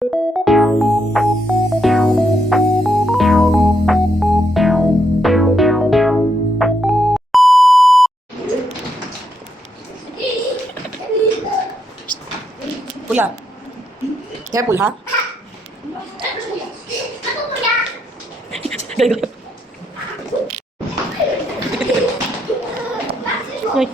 Kuya. Careful, ha? Ay.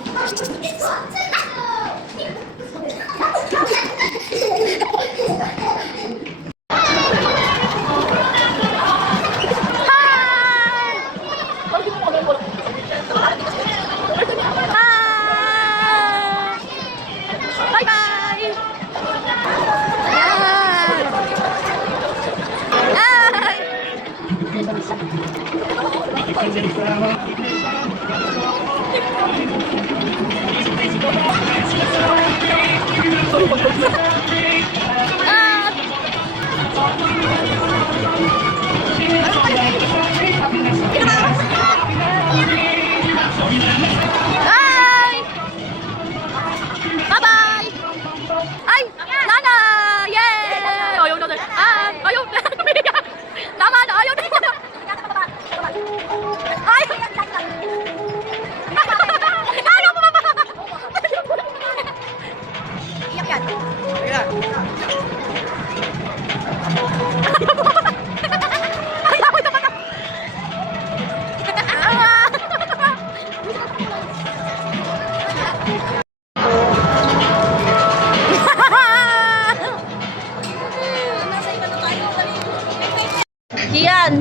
Kian!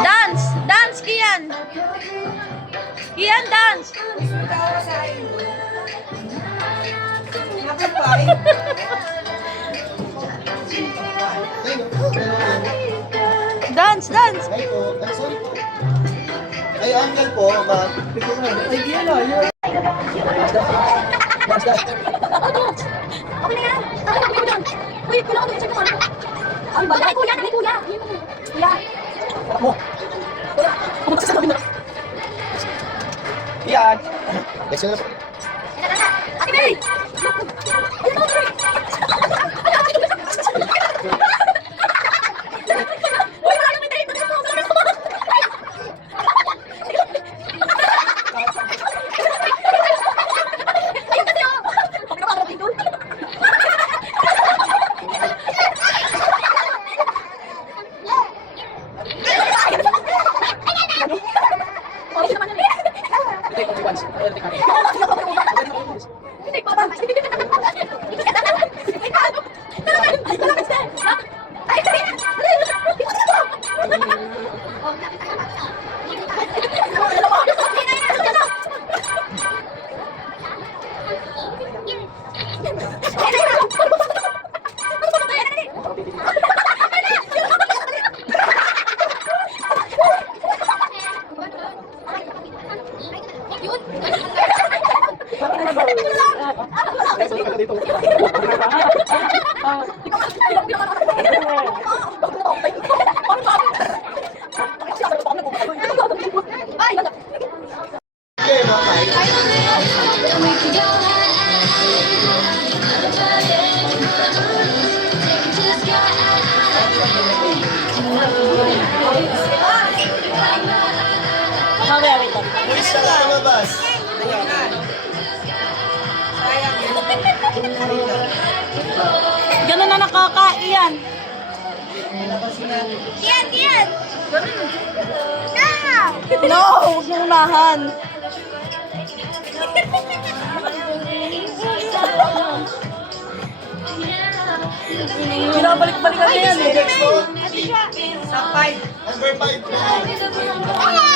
Dance! Dance, Kian! Kian, dance! Dance, dance! Ay po, sorry po. Ay, angle po, ay, gila, yun. Okay na yan. Ako mo dyan. Uy, kailangan mo i-check mo. Ay, kuya, kuya. Kuya. Ako. Ako magsasabi na. Yan. Next na po. Ate Mary! Isa na, lumabas. Ganun na nakakaiyan. Kian! No, huwag niyong unahan. Binabalik-balikan na yan eh. Next po. Number 5.